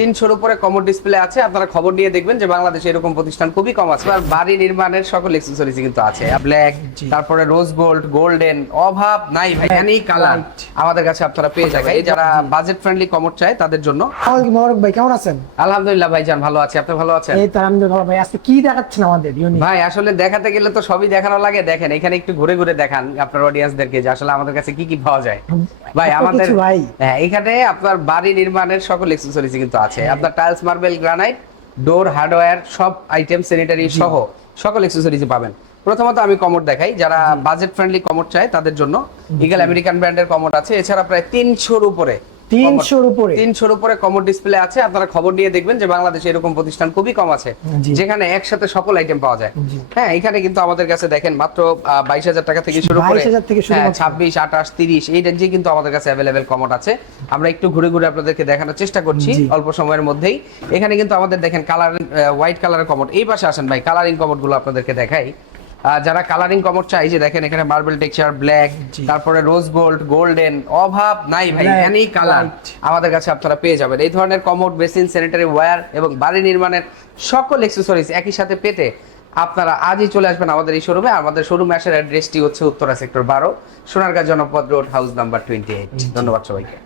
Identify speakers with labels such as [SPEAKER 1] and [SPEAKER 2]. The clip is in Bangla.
[SPEAKER 1] তিনশোর উপরে কমোড ডিসপ্লে আছে আপনারা খবর নিয়ে দেখবেন যে বাংলাদেশে এরকম প্রতিষ্ঠান খুবই কম আছে। আর বাড়ি নির্মাণের সকল এক্সেসরিজ কিন্তু আছে। ব্ল্যাক তারপরে রোজ গোল্ড গোল্ডেন অভাব নাই ভাই এনি কালার আমাদের কাছে আপনারা পেয়ে যাবেন। যারা বাজেট ফ্রেন্ডলি কমোড চায় তাদের জন্য।
[SPEAKER 2] মোবারক ভাই কেমন আছেন?
[SPEAKER 1] আলহামদুলিল্লাহ ভাইজান ভালো আছি। আপনি ভালো আছেন?
[SPEAKER 2] এই তো আলহামদুলিল্লাহ ভাই। আজকে কি দেখাচ্ছেন আমাদের
[SPEAKER 1] ভাই আসলে দেখাতে গেলে তো সবই দেখানো লাগে। দেখেন এখানে একটু ঘুরে ঘুরে দেখান আপনার অডিয়েন্সদেরকে যে আসলে আমাদের কাছে কি কি পাওয়া যায়। ভাই আমাদের
[SPEAKER 2] ভাই।
[SPEAKER 1] হ্যাঁ এখানে আপনার বাড়ি নির্মাণের সকল এক্সেসরিজ কিন্তু আছে। আপনার tiles marble granite door hardware সব আইটেম স্যানিটারি সহ সকল এক্সেসরিজ পাবেন। প্রথমত আমি কমোড দেখাই। যারা বাজেট ফ্রেন্ডলি কমোড চায় তাদের জন্য ইগল আমেরিকান ব্র্যান্ডের কমোড আছে। এছাড়া প্রায় তিনশোর উপরে
[SPEAKER 2] তিনশোর উপরে।
[SPEAKER 1] তিনশোর উপরে কমোড ডিসপ্লে আছে। আপনারা খবর নিয়ে দেখবেন যে বাংলাদেশে এরকম প্রতিষ্ঠান খুবই কম আছে যেখানে একসাথে সকল আইটেম পাওয়া যায়। হ্যাঁ এখানে কিন্তু আমাদের কাছে দেখেন মাত্র বাইশ হাজার টাকা থেকে শুরু করে
[SPEAKER 2] 22,000 থেকে শুরু মাত্র।
[SPEAKER 1] ছাব্বিশ আঠাশ তিরিশ এই রেঞ্জে কিন্তু আমাদের কাছে অ্যাভেলেবেল কমোড আছে। আমরা একটু ঘুরে ঘুরে আপনাদেরকে দেখানোর চেষ্টা করছি অল্প সময়ের মধ্যেই। এখানে কিন্তু আমাদের দেখেন কালার হোয়াইট কালারের কমোড এই পাশে আসেন ভাই কালারিং কমোডগুলো আপনাদেরকে দেখাই। যারা কালারিং কমোড চাই যে দেখেন এখানে মার্বেল টেক্সচার ব্ল্যাক তারপরে রোজ গোল্ড গোল্ডেন অভাব নাই ভাই এনি কালার আমাদের কাছে আপনারা পেয়ে যাবেন। এই ধরনের কমোড বেসিন স্যানিটারি ওয়্যার এবং বাড়ি নির্মাণের সকল এক্সেসরিজ একই সাথে পেতে আপনারা আজই চলে আসবেন আমাদের এই শোরুমে আমাদের শোরুমে আসার অ্যাড্রেসটি হচ্ছে উত্তরা সেক্টর বারো Sonargaon Janapath road house number twenty eight ধন্যবাদ সবাইকে।